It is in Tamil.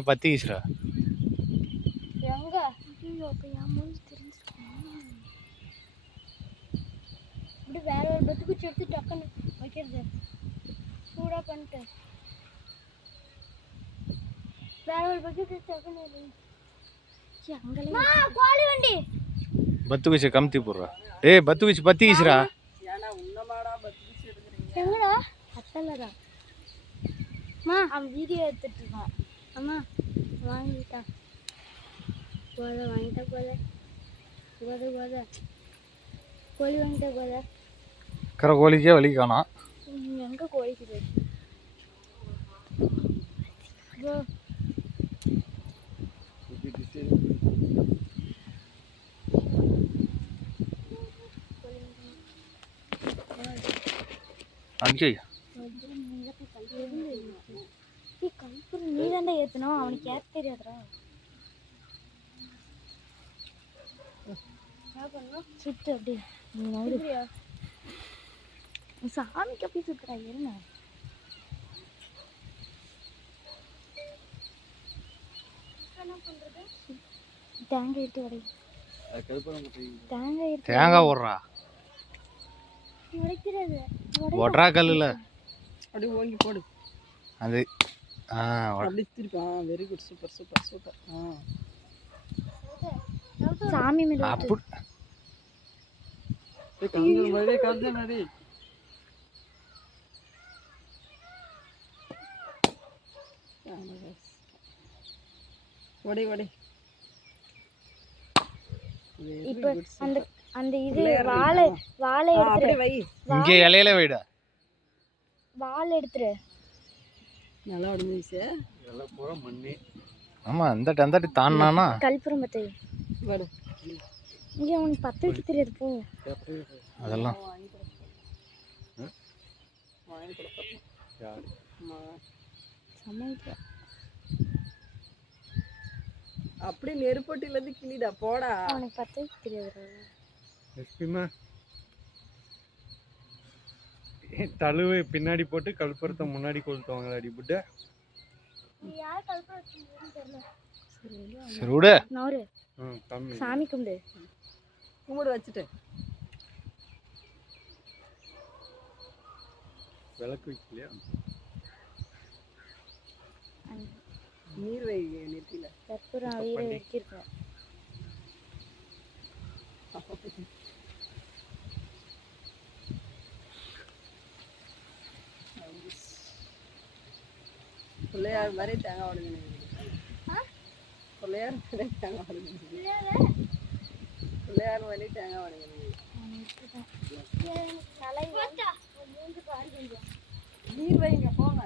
ஏன் பத்தி வீசுறா? எங்க அப்ப என் மூஞ்சி தெரிஞ்சிருக்கேன். இப்படி வேற ஒரு பத்து குச்சி எடுத்து டக்குன்னு வைக்கிறது சூடாக பண்ணிட்டு வேற ஒரு பக்கெட் டக்குன்னு கோழி வண்டி பத்து குச்சி கமுத்தி போடுறா. டேய் பத்து குச்சி பத்தி வீசுறா. எங்கடா அத்தலடா அம்மா அவன் வீடியோ எடுத்துட்டு இருக்கான். அம்மா வாங்கிட்டா போத வாங்கிட்டா போத போத போத கோழி வாங்கிட்டா போத இருக்கிற கோழிக்கே வலி காணோம். எங்க கோழிக்கு அஞ்சு கல்புரம் நீ தாண்டா ஏத்தணும். அவனுக்கு ஏத்த தெரியாதுடா. என்ன பண்ணணும் சுத்து அப்படி சாமிக்கு அப்படி சுத்துறா. என்ன பண்றது? தேங்காய் எடுத்து உடை. தேங்காய் ஓடுறா உடைக்கிறது ஒட்ரா கல்லுல அப்படி ஓங்கி போடு. அது அப்படி திருப்பி. Very good. Super super super. சாமி மேல அப்படி கந்தன் வழி கந்தன் அடி. ஒடி ஒடி. இப்ப அந்த அந்த இது வாழை எடுத்துரு. வை இங்கே இலையில வைடா. வாழை எடுத்துரு. நல்லா உடஞ்சிச்சு. எல்லாம் பூரா மண்ணி. ஆமா அந்த தாண்டானா கல்புரம் பத்தை வடு. இங்கே அவனுக்கு பத்து வைக்க தெரியாது போ. அதெல்லாம் சமைக்க அப்படி நெருப்பட்டில இருந்து கிளிடா போடா. அவனுக்கு பத்து வைக்க தெரியாது. தழுவை பின்னாடி போட்டு கல்புரத்தை முன்னாடி கொளுத்துவாங்களா அடி புட்ட. சரி விடு. சாமி கும்பிடு. கும்பிடு வச்சுட்டு விளக்கு வைக்கலையா? நீர் வை நெத்தியில. கற்பூரம் வீர வச்சிருக்கேன். பிள்ளையார் மாதிரி தேங்காய் உடஞ்சி. பிள்ளையார் மாதிரி தேங்காய் உடஞ்சி. பிள்ளையார் மாதிரி தேங்காய் உடஞ்சி. நீர் வைங்க போங்க.